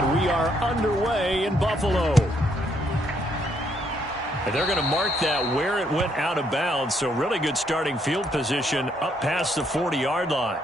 And we are underway in Buffalo. And they're going to mark that where it went out of bounds. So really good starting field position up past the 40-yard line.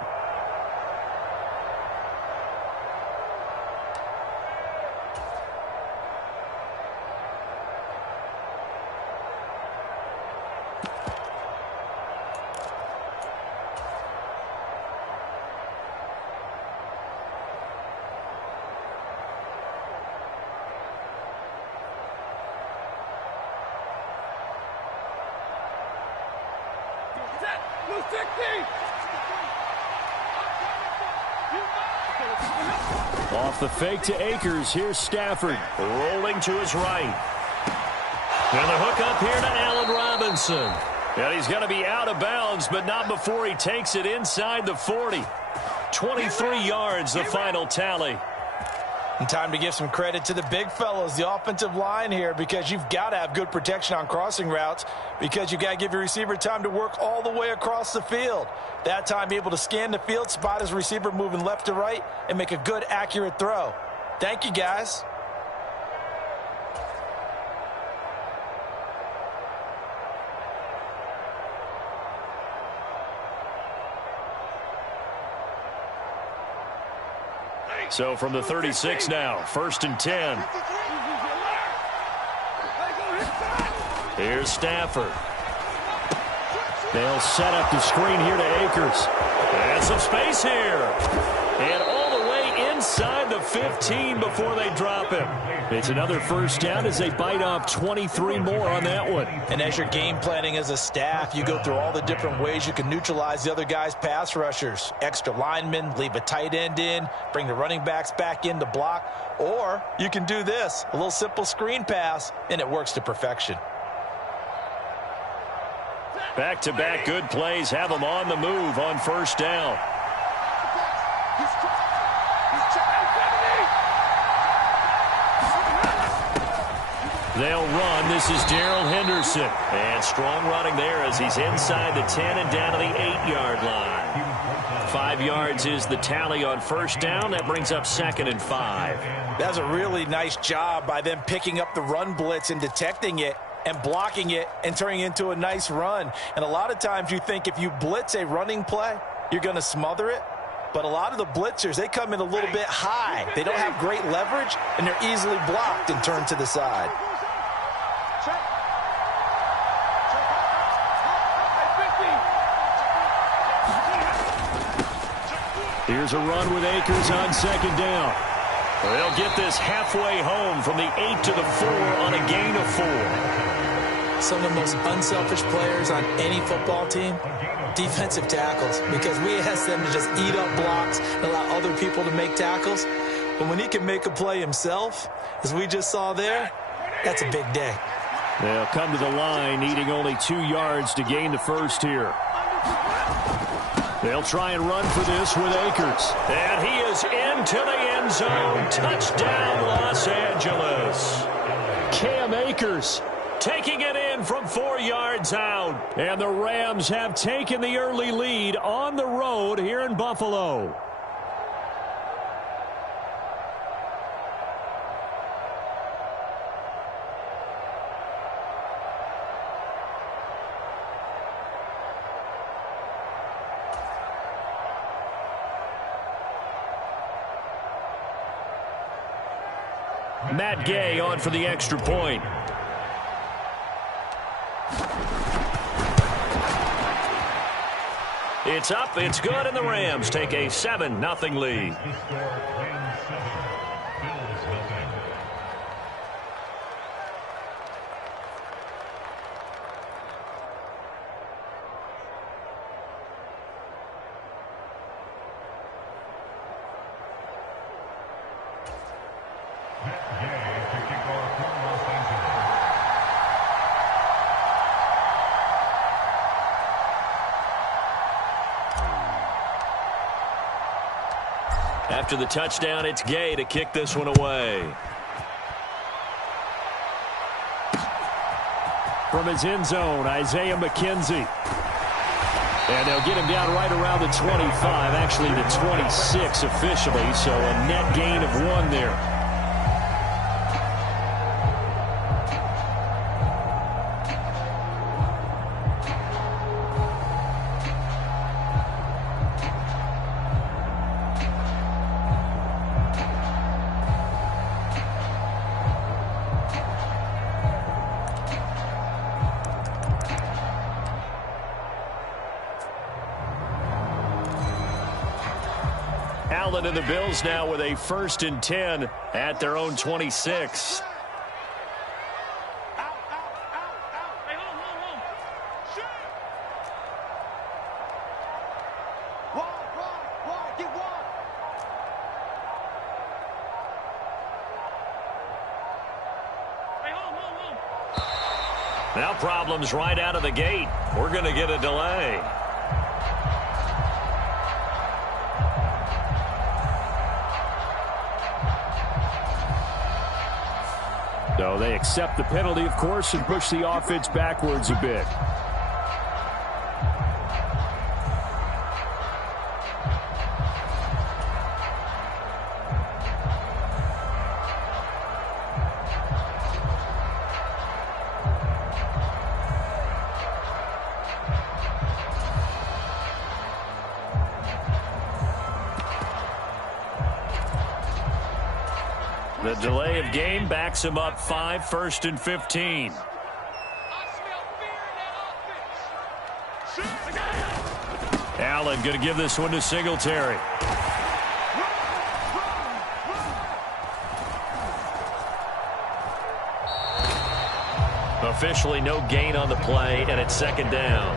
Off the fake to Akers. Here's Stafford rolling to his right. And the hook up here to Allen Robinson. And he's going to be out of bounds, but not before he takes it inside the 40. 23 yards, the final tally. And time to give some credit to the big fellows, the offensive line here, because you've got to have good protection on crossing routes, because you've got to give your receiver time to work all the way across the field. That time, be able to scan the field, spot his receiver moving left to right, and make a good, accurate throw. Thank you, guys. So from the 36 now, 1st and 10. Here's Stafford. They'll set up the screen here to Akers. And some space here. And all the way inside the 15 before they drop him. It's another first down as they bite off 23 more on that one. And as you're game planning as a staff, you go through all the different ways you can neutralize the other guy's pass rushers. Extra linemen, leave a tight end in, bring the running backs back in to block. Or you can do this, a little simple screen pass, and it works to perfection. Back-to-back good plays have them on the move on first down. They'll run. This is Darrell Henderson. And strong running there as he's inside the 10 and down to the 8-yard line. 5 yards is the tally on first down. That brings up 2nd and 5. That's a really nice job by them picking up the run blitz and detecting it and blocking it and turning it into a nice run. And a lot of times you think if you blitz a running play, you're going to smother it. But a lot of the blitzers, they come in a little bit high. They don't have great leverage, and they're easily blocked and turned to the side. Here's a run with Akers on 2nd down. They'll get this halfway home from the 8 to the 4 on a gain of 4. Some of the most unselfish players on any football team, defensive tackles, because we ask them to just eat up blocks and allow other people to make tackles. But when he can make a play himself, as we just saw there, that's a big day. They'll come to the line, needing only 2 yards to gain the first here. They'll try and run for this with Akers. And he is into the end zone. Touchdown, Los Angeles. Cam Akers taking it in from 4 yards out. And the Rams have taken the early lead on the road here in Buffalo. Matt Gay on for the extra point. It's up, it's good, and the Rams take a 7-0 lead. After the touchdown, it's Gay to kick this one away. From his end zone, Isaiah McKenzie. And they'll get him down right around the 25, actually the 26 officially, so a net gain of 1 there. Allen and the Bills now with a 1st and 10 at their own 26. Now problems right out of the gate. We're going to get a delay. So they accept the penalty, of course, and push the offense backwards a bit. The delay of game backs him up 5, 1st and 15. Allen going to give this one to Singletary. Officially no gain on the play, and it's 2nd down.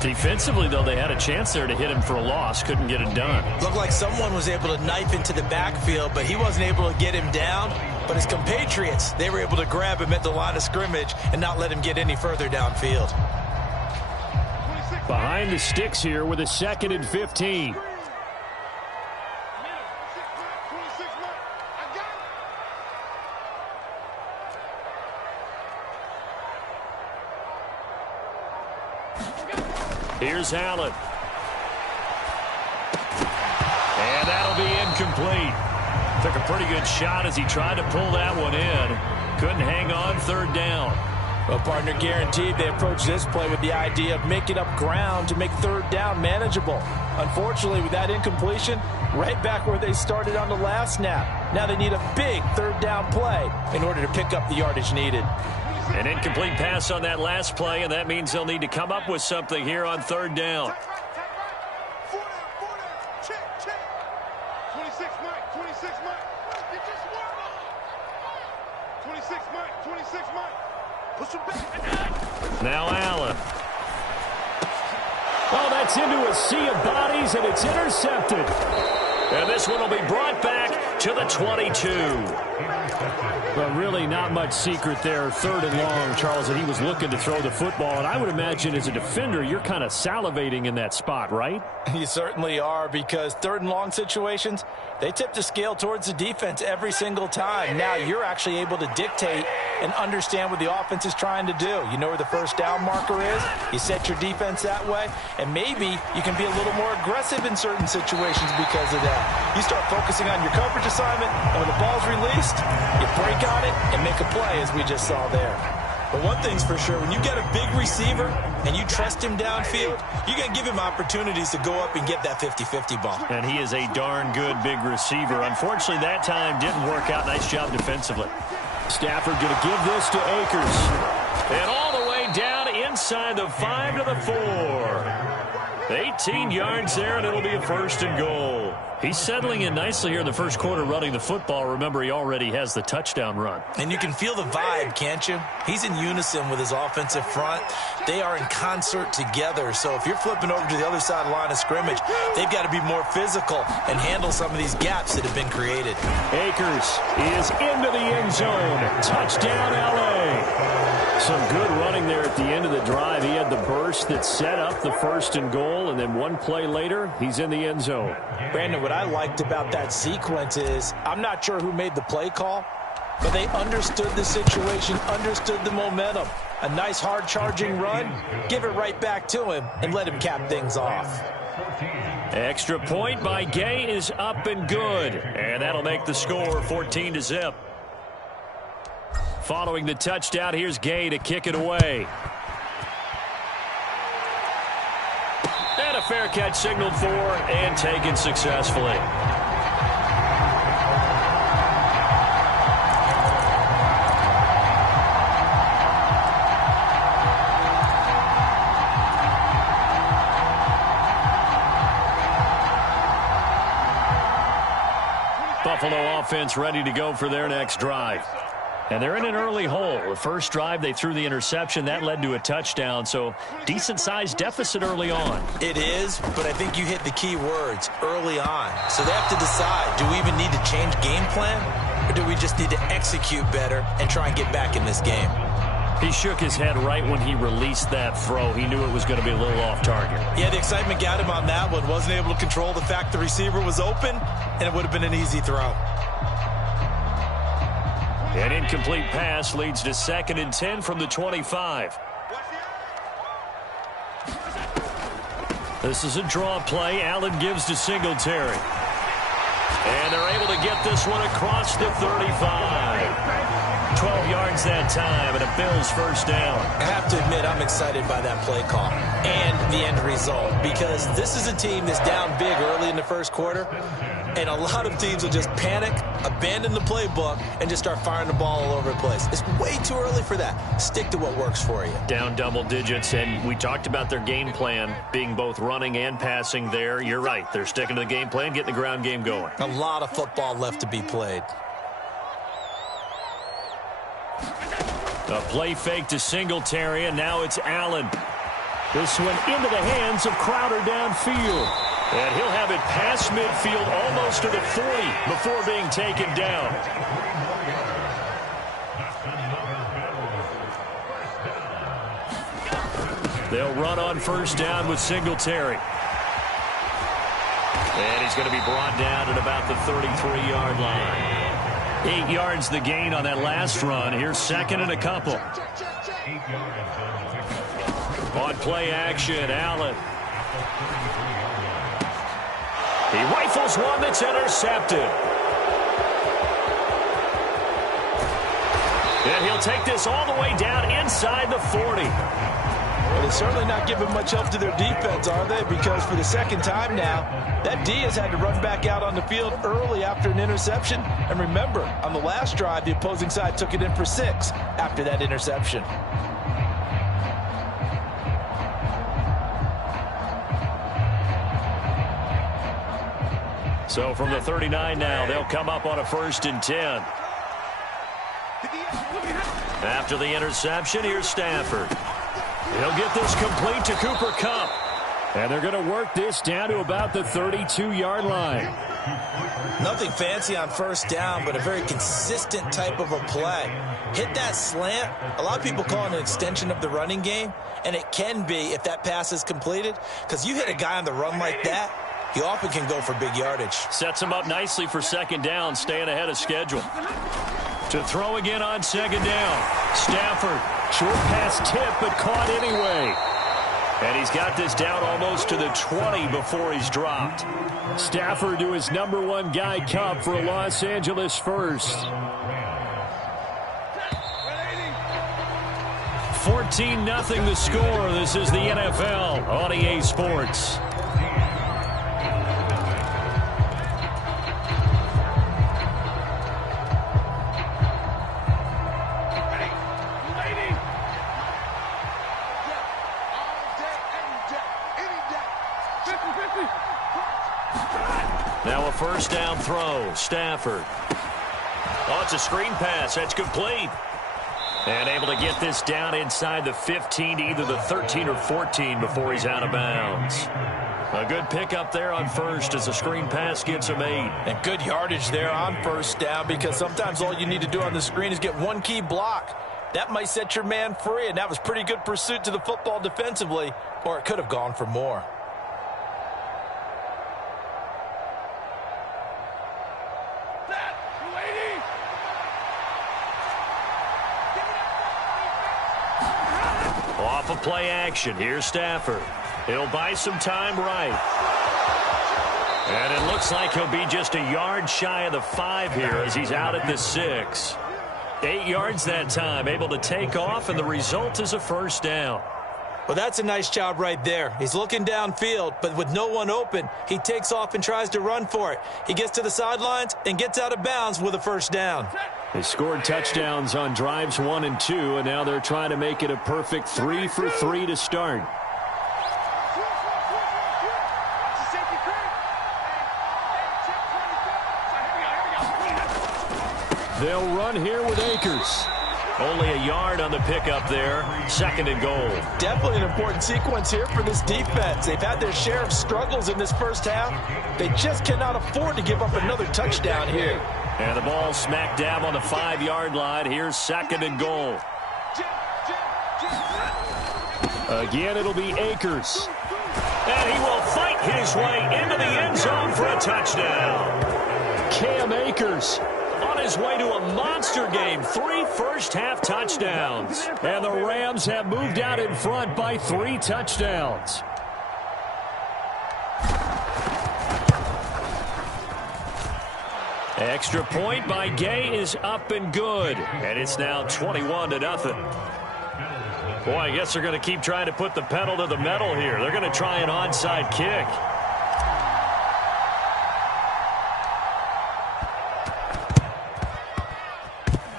Defensively, though, they had a chance there to hit him for a loss. Couldn't get it done. Looked like someone was able to knife into the backfield, but he wasn't able to get him down. But his compatriots, they were able to grab him at the line of scrimmage and not let him get any further downfield. Behind the sticks here with a 2nd and 15. Here's Allen. And that'll be incomplete. Took a pretty good shot as he tried to pull that one in. Couldn't hang on 3rd down. Well, partner, guaranteed they approach this play with the idea of making up ground to make 3rd down manageable. Unfortunately, with that incompletion, right back where they started on the last snap. Now they need a big 3rd down play in order to pick up the yardage needed. An incomplete pass on that last play, and that means they'll need to come up with something here on 3rd down. Now Allen. Oh, that's into a sea of bodies, and it's intercepted. And this one will be brought back to the 22. But really not much secret there. 3rd and long, Charles, that he was looking to throw the football. And I would imagine as a defender, you're kind of salivating in that spot, right? You certainly are, because 3rd and long situations, they tip the scale towards the defense every single time. Now you're actually able to dictate and understand what the offense is trying to do. You know where the 1st down marker is. You set your defense that way, and maybe you can be a little more aggressive in certain situations because of that. You start focusing on your coverage assignment, and when the ball's released, you break on it and make a play, as we just saw there. But one thing's for sure, when you get a big receiver and you trust him downfield, you're going to give him opportunities to go up and get that 50-50 ball. And he is a darn good big receiver. Unfortunately, that time didn't work out. Nice job defensively. Stafford going to give this to Akers. And all the way down inside the 5 to the 4. 18 yards there, and it'll be a 1st and goal. He's settling in nicely here in the 1st quarter running the football. Remember, he already has the touchdown run. And you can feel the vibe, can't you? He's in unison with his offensive front. They are in concert together. So if you're flipping over to the other side of the line of scrimmage, they've got to be more physical and handle some of these gaps that have been created. Akers is into the end zone. Touchdown, L.A. Some good running there at the end of the drive. He had the burst that set up the 1st and goal, and then one play later, he's in the end zone. Brandon, what I liked about that sequence is I'm not sure who made the play call, but they understood the situation, understood the momentum. A nice hard-charging run, give it right back to him, and let him cap things off. Extra point by Gay is up and good, and that'll make the score 14-0. Following the touchdown, here's Gay to kick it away. And a fair catch signaled for and taken successfully. Buffalo offense ready to go for their next drive. And they're in an early hole. The first drive, they threw the interception. That led to a touchdown, so decent-sized deficit early on. It is, but I think you hit the key words, early on. So they have to decide, do we even need to change game plan, or do we just need to execute better and try and get back in this game? He shook his head right when he released that throw. He knew it was going to be a little off target. Yeah, the excitement got him on that one. Wasn't able to control the fact the receiver was open, and it would have been an easy throw. An incomplete pass leads to 2nd and 10 from the 25. This is a draw play. Allen gives to Singletary. And they're able to get this one across the 35. 12 yards that time, and a Bills first down. I have to admit, I'm excited by that play call and the end result, because this is a team that's down big early in the first quarter, and a lot of teams will just panic, abandon the playbook, and just start firing the ball all over the place. It's way too early for that. Stick to what works for you. Down double digits, and we talked about their game plan being both running and passing there. You're right. They're sticking to the game plan, getting the ground game going. A lot of football left to be played. A play fake to Singletary, and now it's Allen. This one into the hands of Crowder downfield. And he'll have it past midfield almost to the 40 before being taken down. They'll run on first down with Singletary. And he's going to be brought down at about the 33-yard line. 8 yards the gain on that last run. Here's 2nd and a couple. On play action, Allen. He rifles one that's intercepted. And he'll take this all the way down inside the 40. Well, they're certainly not giving much help to their defense, are they? Because for the second time now, that D has had to run back out on the field early after an interception. And remember, on the last drive, the opposing side took it in for 6 after that interception. So from the 39 now, they'll come up on a 1st and 10. After the interception, here's Stafford. He'll get this complete to Cooper Kupp. And they're going to work this down to about the 32-yard line. Nothing fancy on first down, but a very consistent type of a play. Hit that slant. A lot of people call it an extension of the running game, and it can be if that pass is completed, because you hit a guy on the run like that, he often can go for big yardage. Sets him up nicely for 2nd down, staying ahead of schedule. To throw again on 2nd down. Stafford, short pass tip, but caught anyway. And he's got this down almost to the 20 before he's dropped. Stafford to his #1 guy, Kupp, for a Los Angeles first. 14-0 the score. This is the NFL on EA Sports. Now a first down throw. Stafford. Oh, it's a screen pass. That's complete. And able to get this down inside the 15 to either the 13 or 14 before he's out of bounds. A good pickup there on first as the screen pass gets him 8. And good yardage there on first down, because sometimes all you need to do on the screen is get one key block. That might set your man free, and that was pretty good pursuit to the football defensively, or it could have gone for more. Off of play action, here's Stafford. He'll buy some time right. And it looks like he'll be just a yard shy of the 5 here as he's out at the 6. 8 yards that time, able to take off, and the result is a first down. Well, that's a nice job right there. He's looking downfield, but with no one open, he takes off and tries to run for it. He gets to the sidelines and gets out of bounds with a first down. They scored touchdowns on drives 1 and 2, and now they're trying to make it a perfect 3 for 3 to start. They'll run here with Akers. Only a yard on the pickup there. 2nd and goal. Definitely an important sequence here for this defense. They've had their share of struggles in this first half. They just cannot afford to give up another touchdown here. And the ball smack dab on the 5-yard line. Here's 2nd and goal. Again, it'll be Akers. And he will fight his way into the end zone for a touchdown. Cam Akers on his way to a monster game. 3 first-half touchdowns. And the Rams have moved out in front by 3 touchdowns. Extra point by Gay is up and good. And it's now 21-0. Boy, I guess they're going to keep trying to put the pedal to the metal here. They're going to try an onside kick.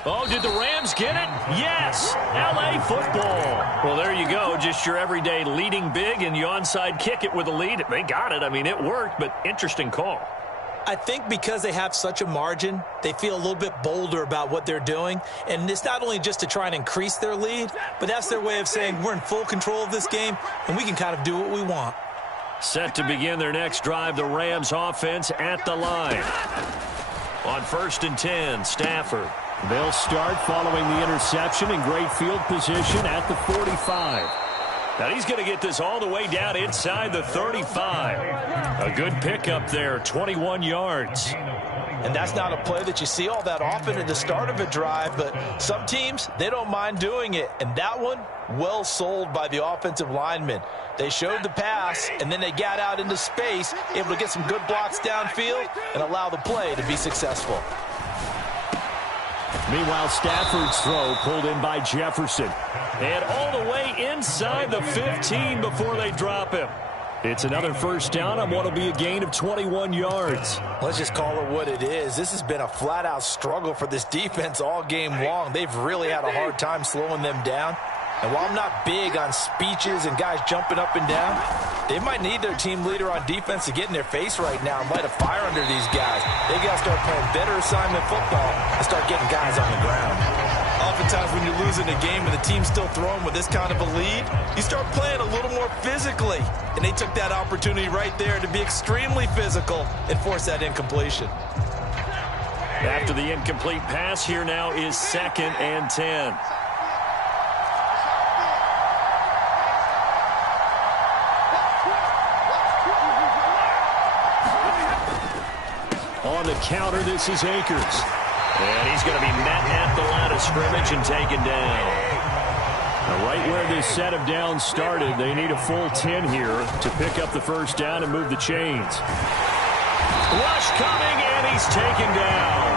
Oh, did the Rams get it? Yes! L.A. football. Well, there you go. Just your everyday leading big, and you onside kick it with a lead. They got it. I mean, it worked, but interesting call. I think because they have such a margin, they feel a little bit bolder about what they're doing. And it's not only just to try and increase their lead, but that's their way of saying we're in full control of this game, and we can kind of do what we want. Set to begin their next drive, the Rams offense at the line. On 1st and 10, Stafford. They'll start following the interception in great field position at the 45. Now he's going to get this all the way down inside the 35. A good pickup there, 21 yards. And that's not a play that you see all that often at the start of a drive, but some teams, they don't mind doing it. And that one, well sold by the offensive linemen. They showed the pass, and then they got out into space, able to get some good blocks downfield and allow the play to be successful. Meanwhile, Stafford's throw pulled in by Jefferson. And all the way inside the 15 before they drop him. It's another first down on what will be a gain of 21 yards. Let's just call it what it is. This has been a flat-out struggle for this defense all game long. They've really had a hard time slowing them down. And while I'm not big on speeches and guys jumping up and down, they might need their team leader on defense to get in their face right now and light a fire under these guys. They got to start playing better assignment football and start getting guys on the ground. Oftentimes when you're losing a game and the team's still throwing with this kind of a lead, you start playing a little more physically. And they took that opportunity right there to be extremely physical and force that incompletion. After the incomplete pass, here now is 2nd and 10. On the counter, this is Akers. And he's going to be met at the line of scrimmage and taken down. Now, right where this set of downs started, they need a full 10 here to pick up the first down and move the chains. Rush coming, and he's taken down.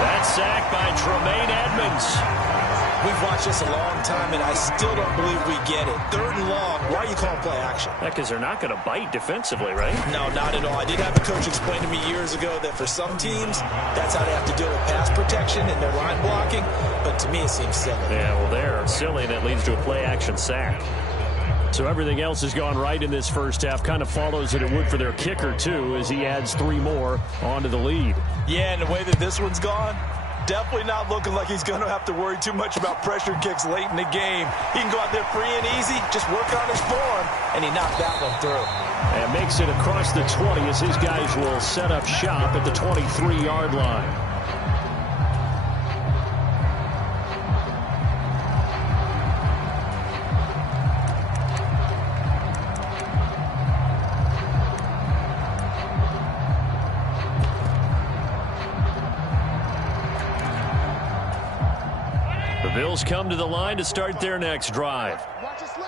That sack by Tremaine Edmonds. We've watched this a long time, and I still don't believe we get it. 3rd and long. Why are you calling play action? Because they're not going to bite defensively, right? No, not at all. I did have a coach explain to me years ago that for some teams, that's how they have to deal with pass protection and their line blocking. But to me, it seems silly. Yeah, well, they're silly, and it leads to a play-action sack. So everything else has gone right in this first half. Kind of follows that it would for their kicker, too, as he adds 3 more onto the lead. Yeah, and the way that this one's gone, definitely not looking like he's going to have to worry too much about pressure kicks late in the game. He can go out there free and easy, just work on his form, and he knocked that one through. And makes it across the 20 as his guys will set up shop at the 23-yard line. Bills come to the line to start their next drive.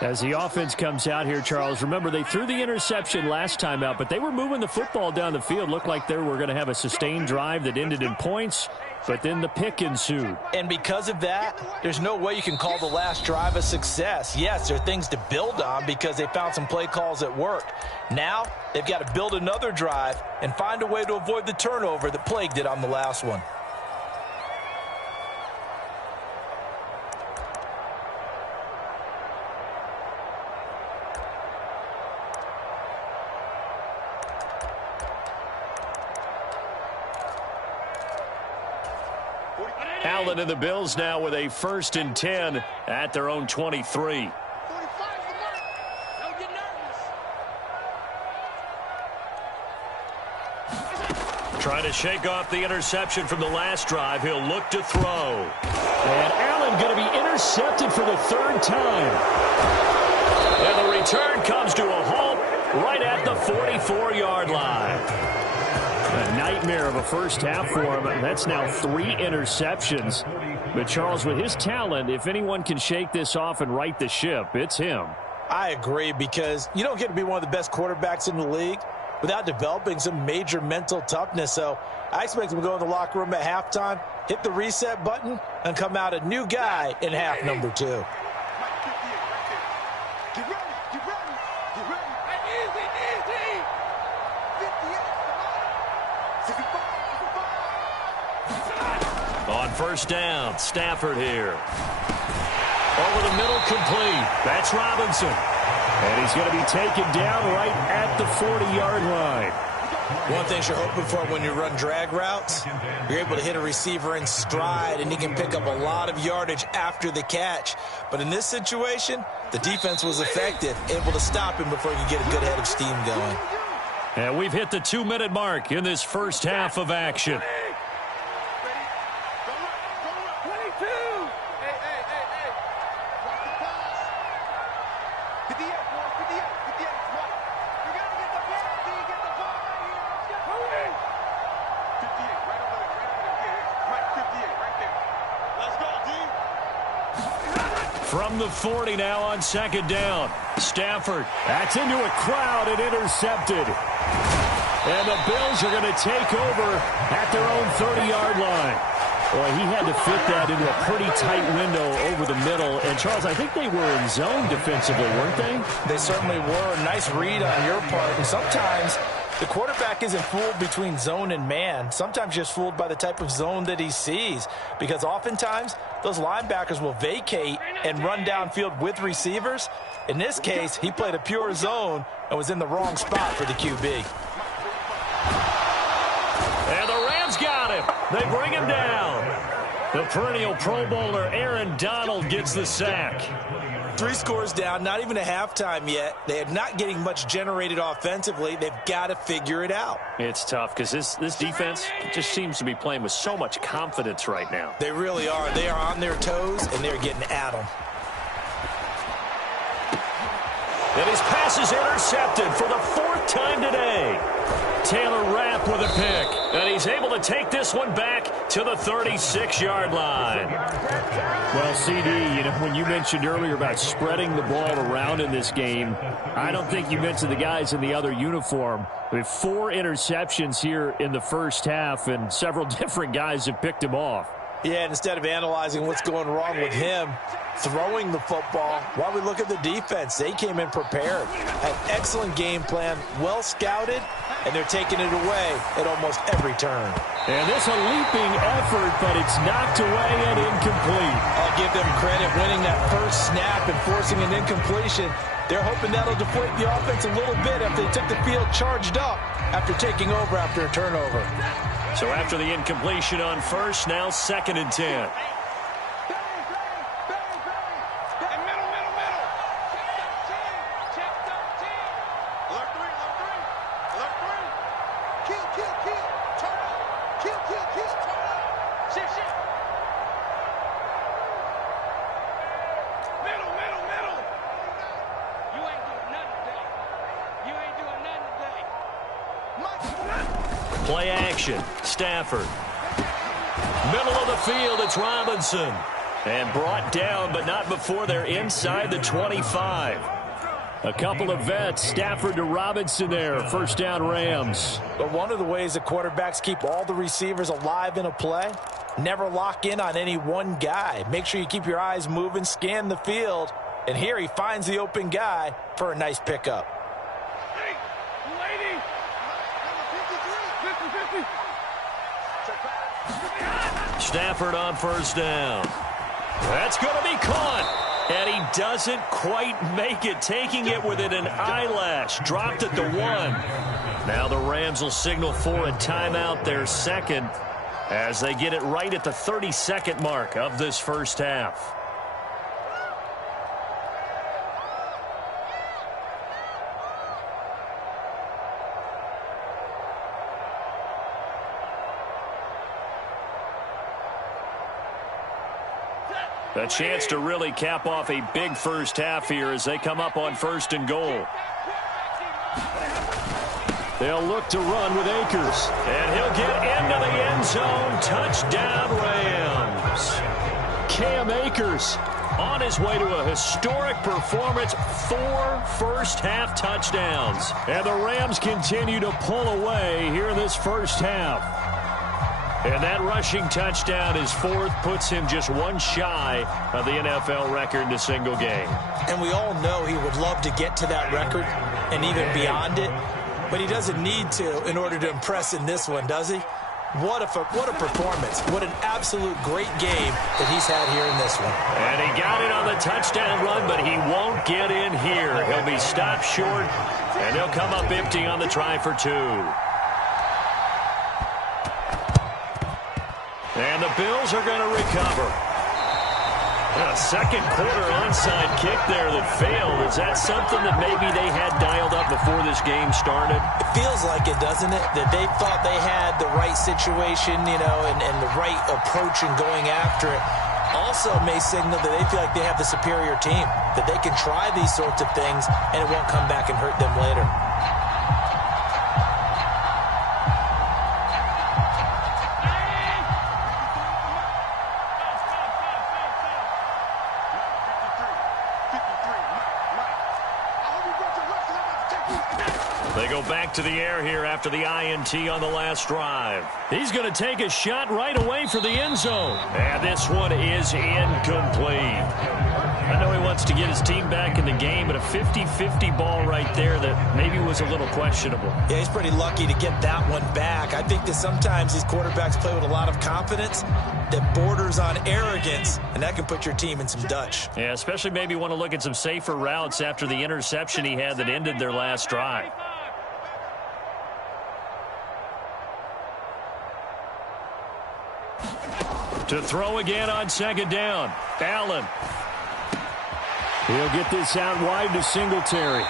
As the offense comes out here, Charles, remember they threw the interception last time out, but they were moving the football down the field. Looked like they were going to have a sustained drive that ended in points, but then the pick ensued. And because of that, there's no way you can call the last drive a success. Yes, there are things to build on because they found some play calls that worked. Now, they've got to build another drive and find a way to avoid the turnover that plagued it on the last one. Allen and the Bills now with a 1st and 10 at their own 23. Trying to shake off the interception from the last drive. He'll look to throw. And Allen going to be intercepted for the 3rd time. And the return comes to a halt right at the 44-yard line. A nightmare of a first half for him. That's now 3 interceptions. But Charles, with his talent, if anyone can shake this off and right the ship, it's him. I agree, because you don't get to be one of the best quarterbacks in the league without developing some major mental toughness. So I expect him to go in the locker room at halftime, hit the reset button, and come out a new guy in half number 2. On 1st down, Stafford here. Over the middle, complete. That's Robinson. And he's going to be taken down right at the 40-yard line. One thing you're hoping for when you run drag routes, you're able to hit a receiver in stride, and he can pick up a lot of yardage after the catch. But in this situation, the defense was effective, able to stop him before he could get a good head of steam going. And we've hit the 2-minute mark in this first half of action. From the 40 now on 2nd down. Stafford, that's into a crowd and intercepted. And the Bills are going to take over at their own 30-yard line. Boy, he had to fit that into a pretty tight window over the middle. And, Charles, I think they were in zone defensively, weren't they? They certainly were. Nice read on your part. And sometimes the quarterback isn't fooled between zone and man. Sometimes just fooled by the type of zone that he sees. Because oftentimes those linebackers will vacate and run downfield with receivers. In this case, he played a pure zone and was in the wrong spot for the QB. And the Rams got him. They bring him down. The perennial Pro Bowler Aaron Donald gets the sack. 3 scores down, not even a halftime yet. They are not getting much generated offensively. They've got to figure it out. It's tough because this defense just seems to be playing with so much confidence right now. They really are. They are on their toes, and they're getting at them. And his pass is intercepted for the 4th time today. Taylor Rapp with a pick. And he's able to take this one back to the 36-yard line. Well, CD, you know, when you mentioned earlier about spreading the ball around in this game, I don't think you mentioned the guys in the other uniform. We have 4 interceptions here in the first half, and several different guys have picked him off. Yeah, and instead of analyzing what's going wrong with him throwing the football, while we look at the defense, they came in prepared. An excellent game plan, well scouted, and they're taking it away at almost every turn. And this a leaping effort, but it's knocked away and incomplete. I'll give them credit winning that first snap and forcing an incompletion. They're hoping that'll deflate the offense a little bit after they took the field charged up after taking over after a turnover. So after the incompletion on 1st, now 2nd and 10. Play action. Stafford. Middle of the field, it's Robinson. And brought down, but not before they're inside the 25. A couple of vets, Stafford to Robinson there. 1st down, Rams. But one of the ways that quarterbacks keep all the receivers alive in a play, never lock in on any one guy. Make sure you keep your eyes moving, scan the field. And here he finds the open guy for a nice pickup. Stafford on 1st down. That's going to be caught. And he doesn't quite make it, taking it within an eyelash. Dropped at the 1. Now the Rams will signal for a timeout, their 2nd. as they get it right at the 30-second mark of this first half. A chance to really cap off a big first half here as they come up on 1st and goal. They'll look to run with Akers. And he'll get into the end zone. Touchdown, Rams. Cam Akers on his way to a historic performance. 4 first-half touchdowns. And the Rams continue to pull away here in this first half. And that rushing touchdown, his 4th, puts him just one shy of the NFL record in a single game. And we all know he would love to get to that record and even beyond it. But he doesn't need to in order to impress in this one, does he? What a performance. What an absolute great game that he's had here in this one. And he got it on the touchdown run, but he won't get in here. He'll be stopped short, and they'll come up empty on the try for 2. And the Bills are going to recover. A second quarter onside kick there that failed. Is that something that maybe they had dialed up before this game started? It feels like it, doesn't it? That they thought they had the right situation, you know, and the right approach in going after it. Also may signal that they feel like they have the superior team, that they can try these sorts of things and it won't come back and hurt them later. They go back to the air here after the INT on the last drive. He's going to take a shot right away for the end zone. And this one is incomplete. I know he wants to get his team back in the game, but a 50-50 ball right there that maybe was a little questionable. Yeah, he's pretty lucky to get that one back. I think that sometimes these quarterbacks play with a lot of confidence that borders on arrogance, and that can put your team in some Dutch. Yeah, especially maybe want to look at some safer routes after the interception he had that ended their last drive. To throw again on 2nd down. Allen. He'll get this out wide to Singletary.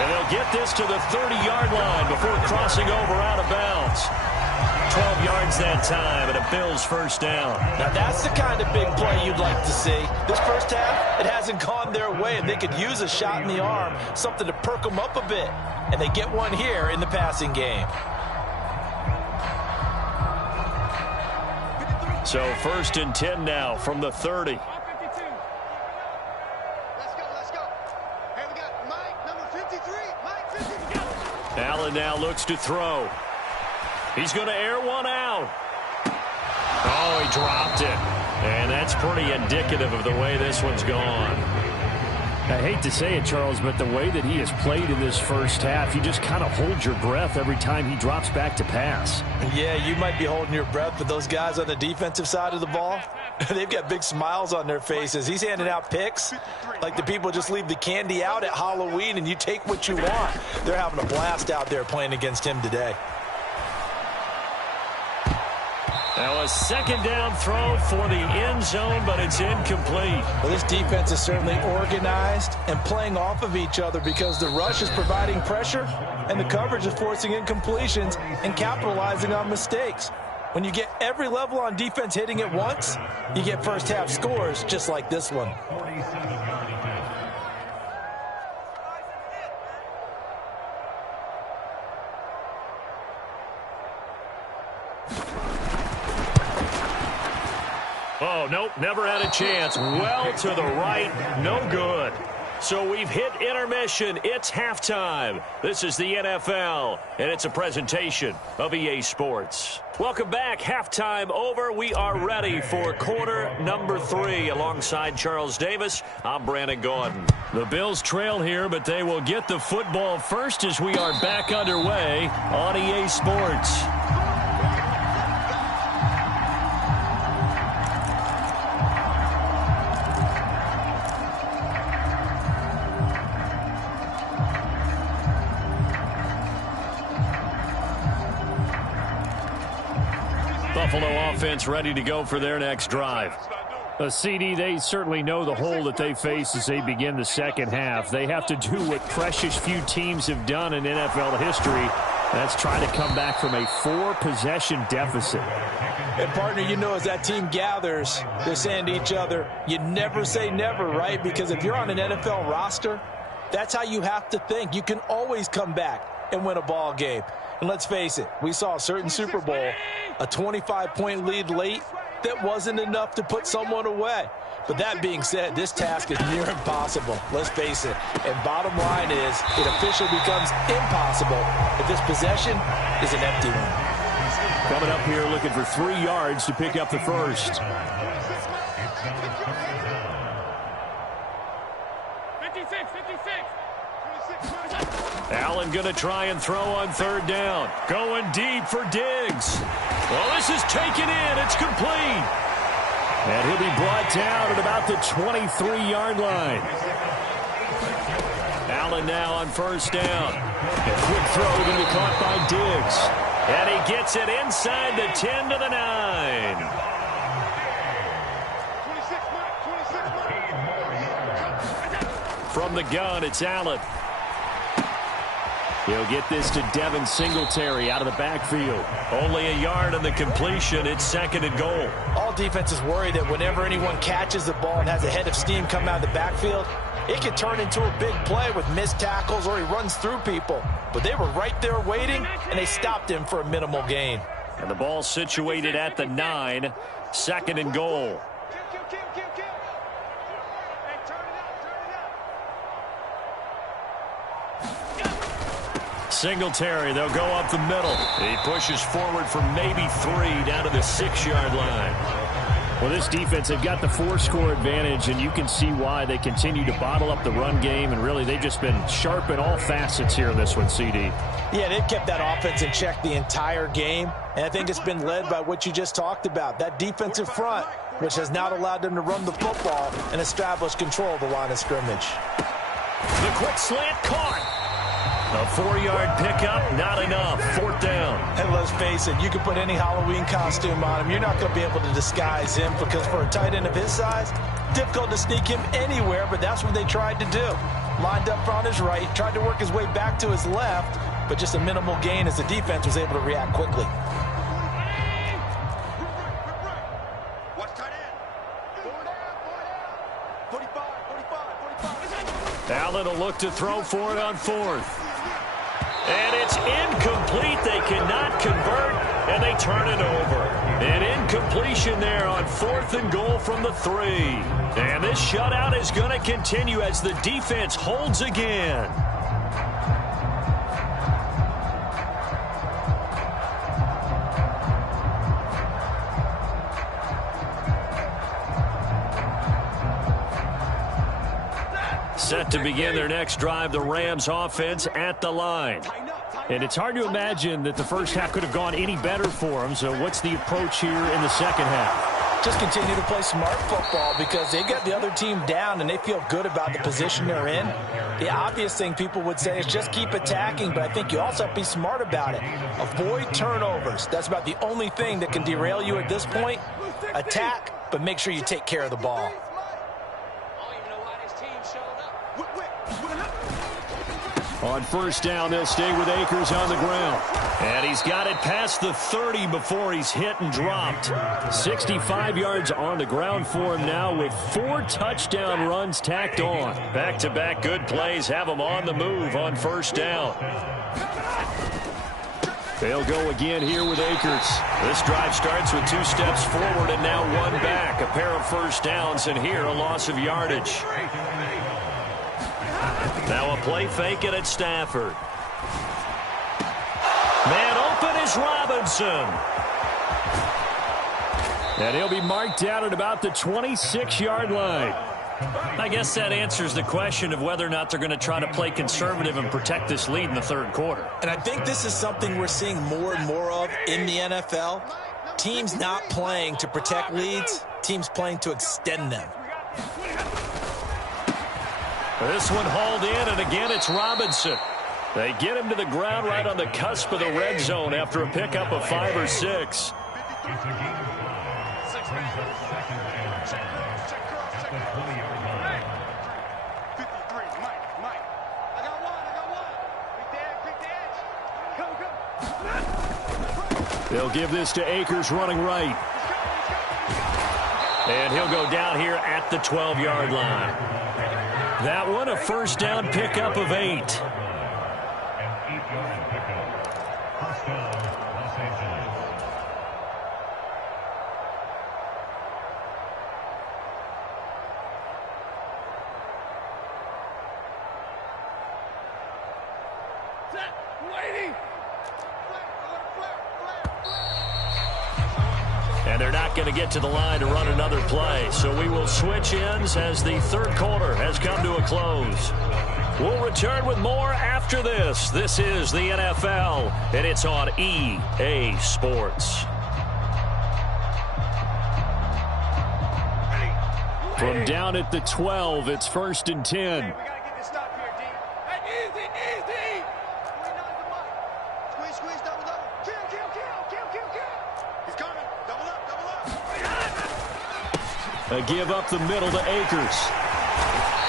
And they'll get this to the 30-yard line before crossing over out of bounds. 12 yards that time and a Bills first down. Now that's the kind of big play you'd like to see. This first half, it hasn't gone their way, and they could use a shot in the arm, something to perk them up a bit. And they get one here in the passing game. So 1st and 10 now from the 30. Let's go. Hey, we got Mike, number 53. Mike, 53. Allen now looks to throw. He's going to air one out. Oh, he dropped it. And that's pretty indicative of the way this one's gone. I hate to say it, Charles, but the way that he has played in this first half, you just kind of hold your breath every time he drops back to pass. Yeah, you might be holding your breath, but those guys on the defensive side of the ball, they've got big smiles on their faces. He's handing out picks like the people just leave the candy out at Halloween and you take what you want. They're having a blast out there playing against him today. Now a 2nd down throw for the end zone, but it's incomplete. Well, this defense is certainly organized and playing off of each other because the rush is providing pressure and the coverage is forcing incompletions and capitalizing on mistakes. When you get every level on defense hitting at once, you get first half scores just like this one. Oh, nope, never had a chance. Well to the right, no good. So we've hit intermission. It's halftime. This is the NFL, and it's a presentation of EA Sports. Welcome back. Halftime over. We are ready for quarter number 3. Alongside Charles Davis, I'm Brandon Gaudin. The Bills trail here, but they will get the football first as we are back underway on EA Sports. Buffalo offense ready to go for their next drive. CD, they certainly know the hole that they face as they begin the second half. They have to do what precious few teams have done in NFL history. That's try to come back from a 4-possession deficit. And, partner, you know, as that team gathers, they're saying to each other, you never say never, right? Because if you're on an NFL roster, that's how you have to think. You can always come back and win a ball game. And let's face it, we saw a certain Super Bowl, a 25-point lead late, that wasn't enough to put someone away. But that being said, this task is near impossible. Let's face it. And bottom line is, it officially becomes impossible if this possession is an empty one. Coming up here looking for 3 yards to pick up the first. 56. Allen going to try and throw on third down. Going deep for Diggs. Well, this is taken in. It's complete. And he'll be brought down at about the 23-yard line. Allen now on first down. A quick throw going to be caught by Diggs. And he gets it inside the 10 to the 9. 26. From the gun, it's Allen. He'll get this to Devin Singletary out of the backfield. Only a yard on the completion. It's second and goal. All defenses worry that whenever anyone catches the ball and has a head of steam come out of the backfield, it could turn into a big play with missed tackles or he runs through people. But they were right there waiting, and they stopped him for a minimal gain. And the ball situated at the 9. Second and goal. Singletary, they'll go up the middle. He pushes forward for maybe 3 down to the 6-yard line. Well, this defense, they've got the 4-score advantage, and you can see why they continue to bottle up the run game, and really they've just been sharp in all facets here in this one, CD. Yeah, they've kept that offense in check the entire game, and I think it's been led by what you just talked about, that defensive front, which has now allowed them to run the football and establish control of the line of scrimmage. The quick slant caught. A 4-yard pickup, not enough. Fourth down. And let's face it, you can put any Halloween costume on him. You're not going to be able to disguise him because for a tight end of his size, difficult to sneak him anywhere, but that's what they tried to do. Lined up on his right, tried to work his way back to his left, but just a minimal gain as the defense was able to react quickly. Allen will look to throw for it on fourth. And it's incomplete. They cannot convert, and they turn it over. An incompletion there on 4th and goal from the 3. And this shutout is going to continue as the defense holds again. Set to begin their next drive, the Rams offense at the line. And it's hard to imagine that the first half could have gone any better for them. So what's the approach here in the second half? Just continue to play smart football because they got the other team down and they feel good about the position they're in. The obvious thing people would say is just keep attacking, but I think you also have to be smart about it. Avoid turnovers. That's about the only thing that can derail you at this point. Attack, but make sure you take care of the ball. On first down, they'll stay with Akers on the ground. And he's got it past the 30 before he's hit and dropped. 65 yards on the ground for him now with 4 touchdown runs tacked on. Back-to-back good plays have him on the move on first down. They'll go again here with Akers. This drive starts with 2 steps forward and now 1 back. A pair of first downs, and here a loss of yardage. Now a play fake it at Stafford. Man open is Robinson. And he'll be marked down at about the 26-yard line. I guess that answers the question of whether or not they're going to try to play conservative and protect this lead in the third quarter. And I think this is something we're seeing more and more of in the NFL. Teams not playing to protect leads, teams playing to extend them. This one hauled in, and again it's Robinson. They get him to the ground right on the cusp of the red zone after a pickup of 5 or 6. It's a gain of 5. Brings up second and 10 at the 20-yard line. 53, Mike. I got one. Pick the edge. Come. They'll give this to Akers running right. And he'll go down here at the 12-yard line. That one, a first down pickup of 8. An 8-yard pickup. First down, Los Angeles. And they're not going to get to the line to run another play. So we will switch ends as the third quarter has come to a close. We'll return with more after this. This is the NFL, and it's on EA Sports. From down at the 12, it's 1st and 10. We got to get this stop here, D. Easy. Squeeze, double. Kill. He's coming. Double up. A give up the middle to Akers.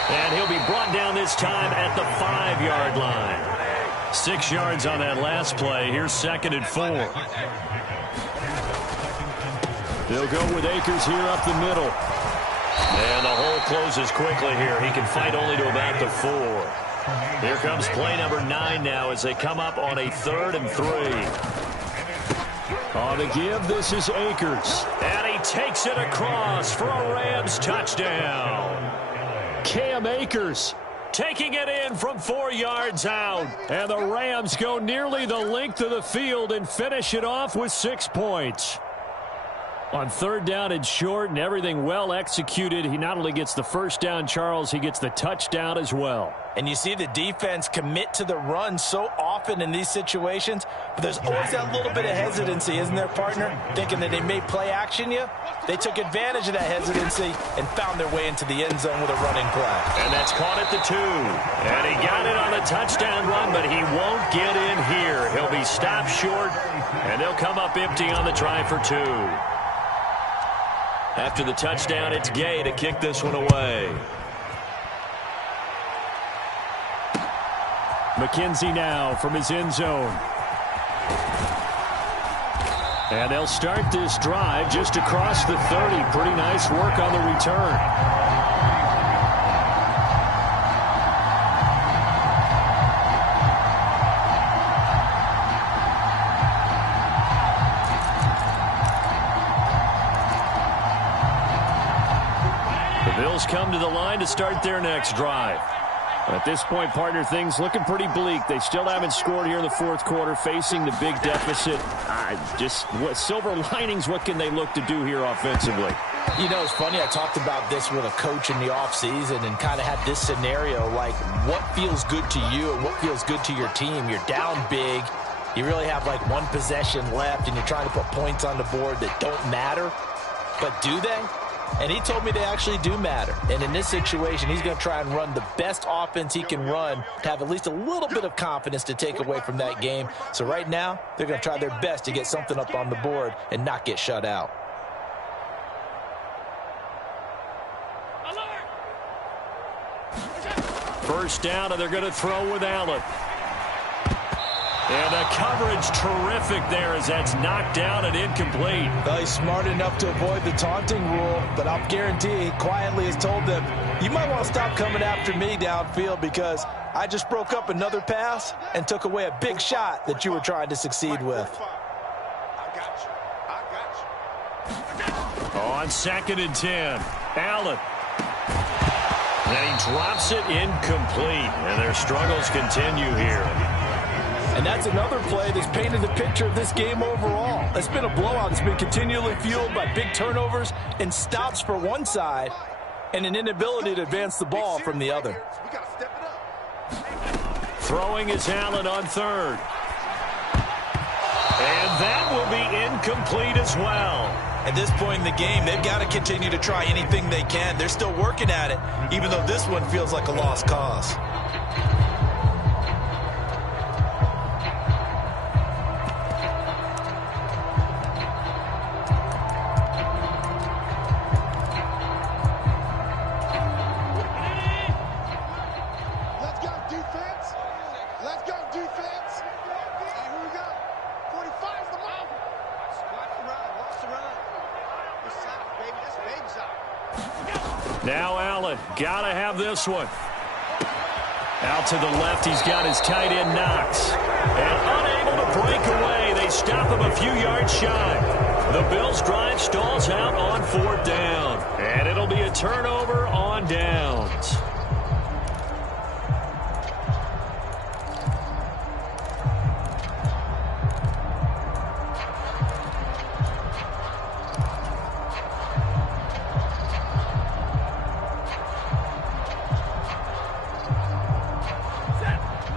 And he'll be brought down this time at the 5-yard line. 6 yards on that last play. Here's 2nd and 4. They'll go with Akers here up the middle. And the hole closes quickly here. He can fight only to about the 4. Here comes play number 9 now as they come up on a 3rd and 3. On the give, this is Akers. And he takes it across for a Rams touchdown. Cam Akers taking it in from 4 yards out. And the Rams go nearly the length of the field and finish it off with 6 points. On 3rd down and short and everything well executed, he not only gets the first down, Charles, he gets the touchdown as well. And you see the defense commit to the run so often in these situations, but there's always that little bit of hesitancy, isn't there, partner? Thinking that they may play action you. They took advantage of that hesitancy and found their way into the end zone with a running play. And that's caught at the 2. And he got it on the touchdown run, but he won't get in here. He'll be stopped short, and they'll come up empty on the try for 2. After the touchdown, it's Gay to kick this one away. McKenzie now from his end zone. And they'll start this drive just across the 30. Pretty nice work on the return. The Bills come to the line to start their next drive. At this point, partner, things looking pretty bleak. They still haven't scored here in the 4th quarter, facing the big deficit. Silver linings, what can they look to do here offensively? You know, it's funny. I talked about this with a coach in the offseason and kind of had this scenario, like what feels good to you and what feels good to your team. You're down big. You really have like 1 possession left, and you're trying to put points on the board that don't matter. But do they? And he told me they actually do matter. And in this situation, he's going to try and run the best offense he can run to have at least a little bit of confidence to take away from that game. So right now, they're going to try their best to get something up on the board and not get shut out. First down, and they're going to throw with Allen. And the coverage terrific there as that's knocked down and incomplete. Well, he's smart enough to avoid the taunting rule, but I'll guarantee he quietly has told them, you might want to stop coming after me downfield because I just broke up another pass and took away a big shot that you were trying to succeed with. I got you. On 2nd and 10, Allen. And he drops it incomplete, and their struggles continue here. And that's another play that's painted the picture of this game overall. It's been a blowout. It's been continually fueled by big turnovers and stops for one side and an inability to advance the ball from the other. We got to step it up. Throwing is Allen on 3rd. And that will be incomplete as well. At this point in the game, they've got to continue to try anything they can. They're still working at it, even though this one feels like a lost cause. Now Allen, gotta have this one. Out to the left, he's got his tight end Knox. And unable to break away, they stop him a few yards shy. The Bills' drive stalls out on 4th down. And it'll be a turnover on downs.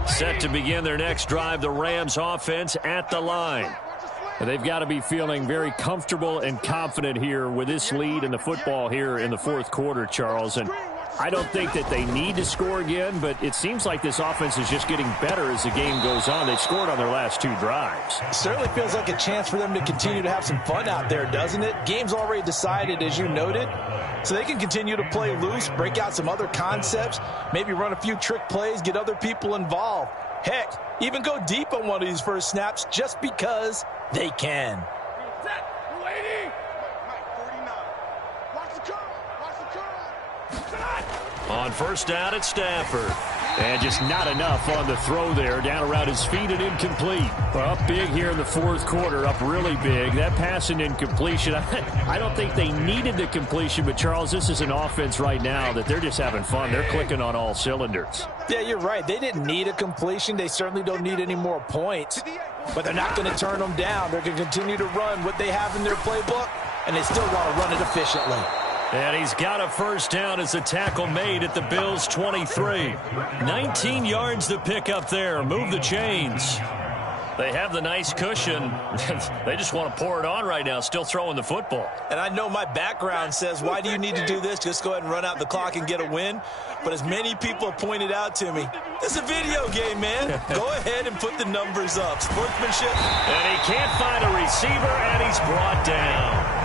Set to begin their next drive, the Rams offense at the line. They've got to be feeling very comfortable and confident here with this lead in the football here in the 4th quarter, Charles. And I don't think that they need to score again, but it seems like this offense is just getting better as the game goes on. They've scored on their last 2 drives. It certainly feels like a chance for them to continue to have some fun out there, doesn't it? Game's already decided, as you noted. So they can continue to play loose, break out some other concepts, maybe run a few trick plays, get other people involved. Heck, even go deep on one of these first snaps just because they can. On 1st down, it's Stafford. And just not enough on the throw there. Down around his feet and incomplete. Up big here in the 4th quarter. Up really big. That pass and incompletion. I don't think they needed the completion, but Charles, this is an offense right now that they're just having fun. They're clicking on all cylinders. Yeah, you're right. They didn't need a completion. They certainly don't need any more points. But they're not going to turn them down. They're going to continue to run what they have in their playbook, and they still want to run it efficiently. And he's got a 1st down as the tackle made at the Bills' 23. 19 yards to pick up there. Move the chains. They have the nice cushion. They just want to pour it on right now, still throwing the football. And I know my background says, why do you need to do this? Just go ahead and run out the clock and get a win. But as many people have pointed out to me, this is a video game, man. Go ahead and put the numbers up. Sportsmanship. And he can't find a receiver, and he's brought down.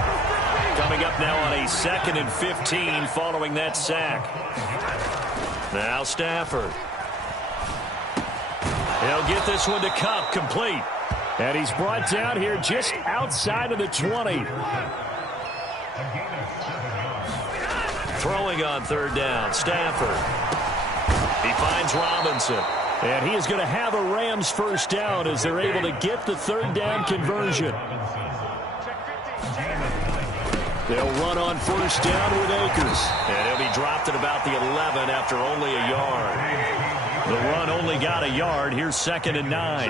Coming up now on a 2nd and 15 following that sack. Now Stafford. He'll get this one to Kupp, complete. And he's brought down here just outside of the 20. Throwing on 3rd down, Stafford. He finds Robinson. And he is going to have a Rams 1st down as they're able to get the 3rd down conversion. They'll run on 1st down with Akers. And he'll be dropped at about the 11 after only a yard. The run only got a yard. Here's 2nd and 9.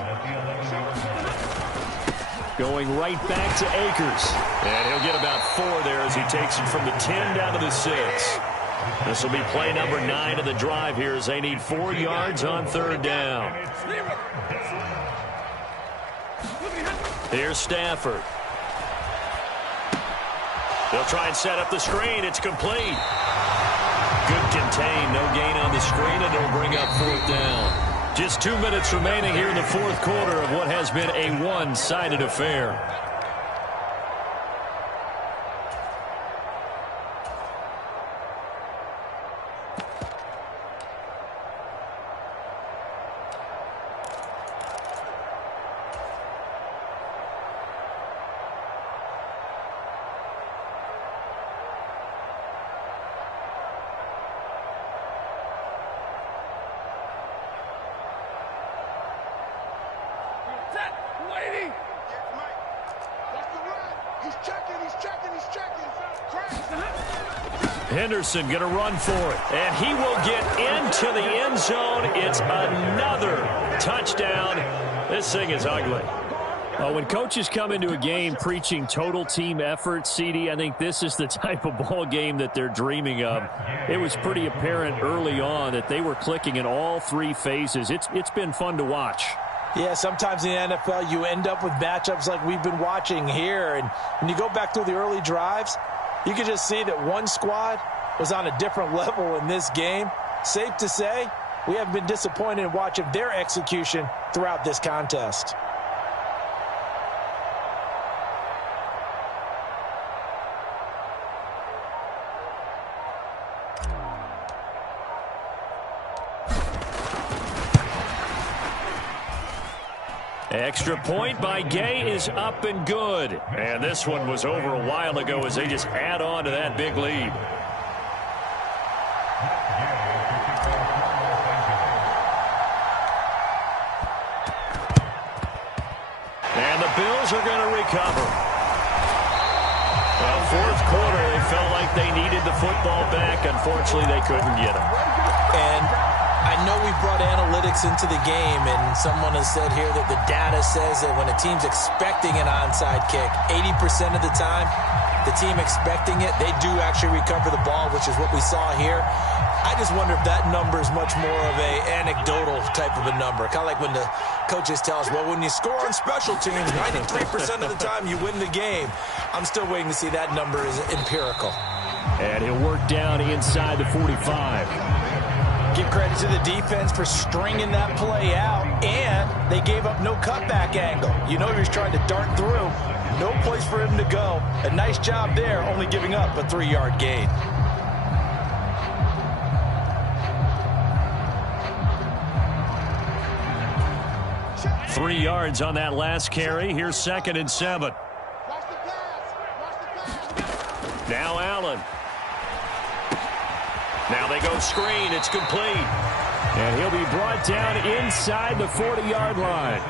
Going right back to Akers. And he'll get about 4 there as he takes it from the 10 down to the 6. This will be play number 9 of the drive here as they need 4 yards on 3rd down. Here's Stafford. They'll try and set up the screen. It's complete. Good contain. No gain on the screen, and it'll bring up 4th down. Just 2 minutes remaining here in the 4th quarter of what has been a one-sided affair. Henderson going to run for it, and he will get into the end zone. It's another touchdown. This thing is ugly. When coaches come into a game preaching total team effort, CD, I think this is the type of ball game that they're dreaming of. It was pretty apparent early on that they were clicking in all 3 phases. It's been fun to watch. Yeah, sometimes in the NFL you end up with matchups like we've been watching here. And when you go back through the early drives, you can just see that one squad was on a different level in this game. Safe to say, we have been disappointed in watching their execution throughout this contest. Extra point by Gay is up and good. And this one was over a while ago as they just add on to that big lead. And the Bills are going to recover. Well, fourth quarter, they felt like they needed the football back. Unfortunately, they couldn't get it. And I know we brought analytics into the game, and someone has said here that the data says that when a team's expecting an onside kick, 80% of the time, the team expecting it, they do actually recover the ball, which is what we saw here. I just wonder if that number is much more of a anecdotal type of a number. Kind of like when the coaches tell us, well, when you score on special teams, 93% of the time you win the game. I'm still waiting to see that number is empirical. And he'll work down inside the 45. Give credit to the defense for stringing that play out, and they gave up no cutback angle. You know he was trying to dart through. No place for him to go. A nice job there, only giving up a 3-yard gain. Three yards on that last carry. Here's 2nd and 7. Now Allen. Now they go screen. It's complete. And he'll be brought down inside the 40-yard line.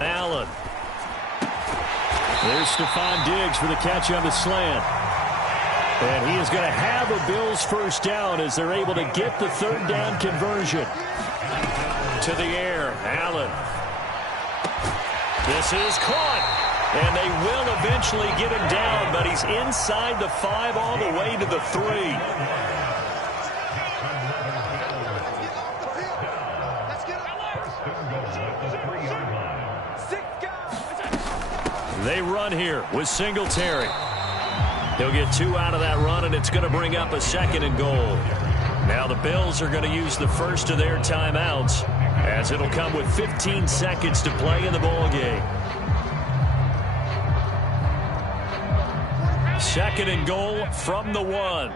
Allen. There's Stephon Diggs for the catch on the slant. And he is going to have a Bills first down as they're able to get the 3rd down conversion. To the air, Allen. This is caught. And they will eventually get him down, but he's inside the 5 all the way to the 3. They run here with Singletary. He'll get 2 out of that run, and it's going to bring up a 2nd and goal. Now the Bills are going to use the first of their timeouts, as it'll come with 15 seconds to play in the ball game. 2nd and goal from the 1.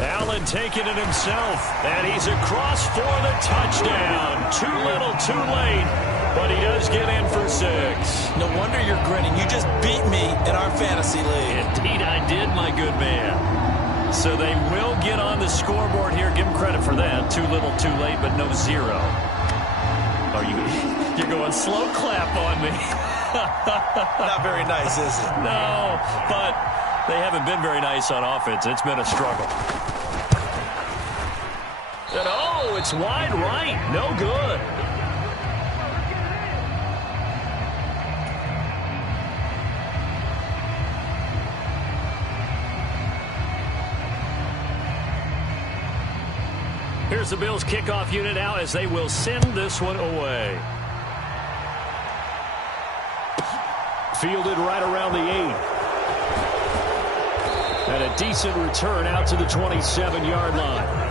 Allen taking it himself, and he's across for the touchdown. Too little, too late, but he does get in for 6. No wonder you're grinning. You just beat me in our fantasy league. Indeed, I did, my good man. So they will get on the scoreboard here. Give them credit for that. Too little, too late, but no 0. You're going slow clap on me. Not very nice, is it? No, but they haven't been very nice on offense. It's been a struggle. And oh, it's wide right. No good. Here's the Bills kickoff unit now as they will send this one away. Fielded right around the 8. And a decent return out to the 27-yard line.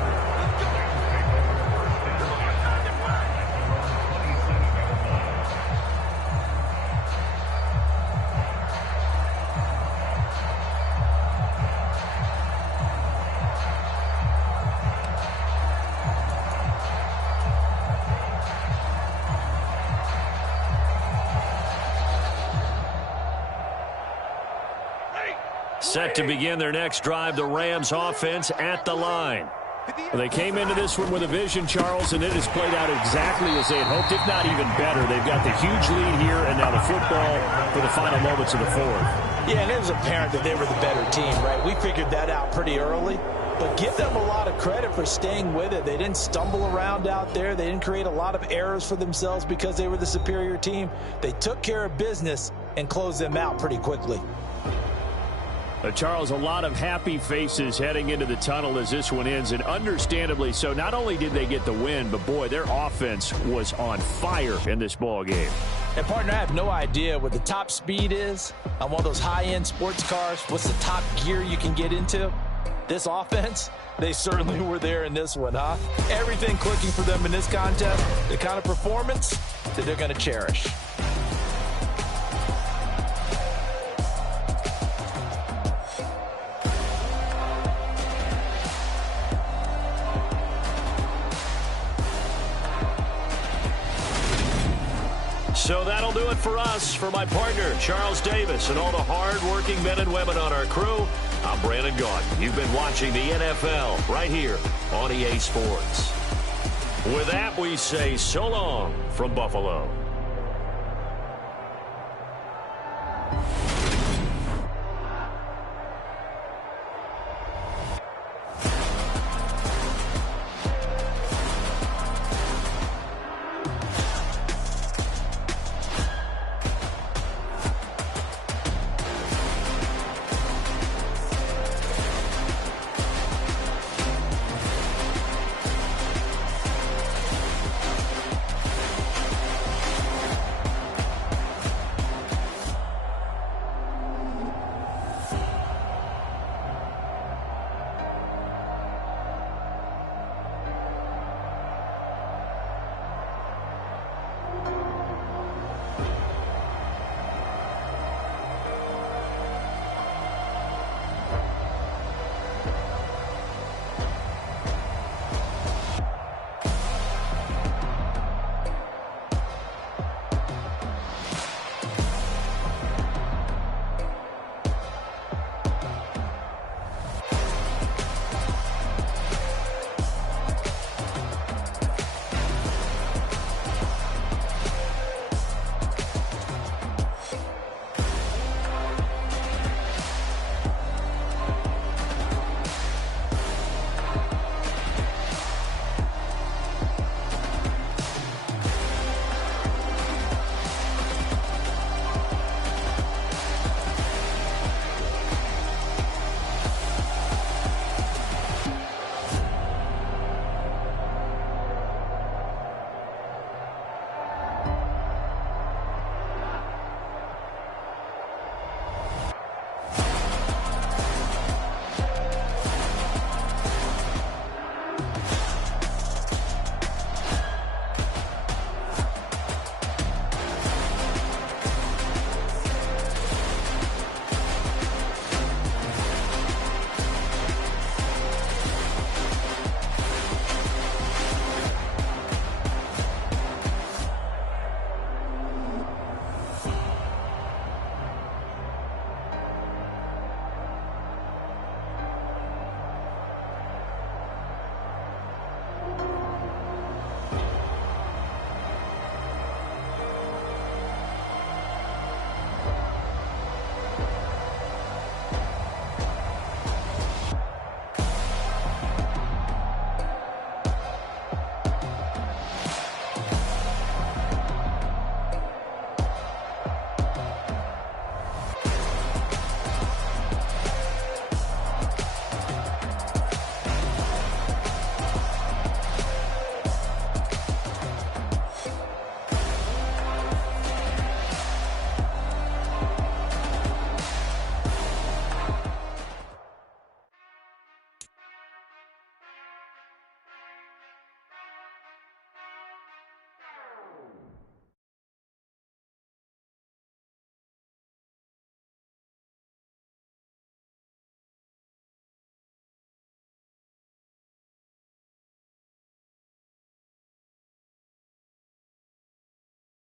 Set to begin their next drive, the Rams offense at the line. They came into this one with a vision, Charles, and it has played out exactly as they had hoped, if not even better. They've got the huge lead here, and now the football for the final moments of the 4th. Yeah, and it was apparent that they were the better team, right? We figured that out pretty early. But give them a lot of credit for staying with it. They didn't stumble around out there. They didn't create a lot of errors for themselves because they were the superior team. They took care of business and closed them out pretty quickly. Charles, a lot of happy faces heading into the tunnel as this one ends, and understandably so. Not only did they get the win, but boy, their offense was on fire in this ball game. And partner, I have no idea what the top speed is on one of those high-end sports cars. What's the top gear you can get into? This offense, they certainly were there in this one, huh? Everything clicking for them in this contest, the kind of performance that they're going to cherish. So that'll do it for us. For my partner, Charles Davis, and all the hard-working men and women on our crew, I'm Brandon Gaudin. You've been watching the NFL right here on EA Sports. With that, we say so long from Buffalo.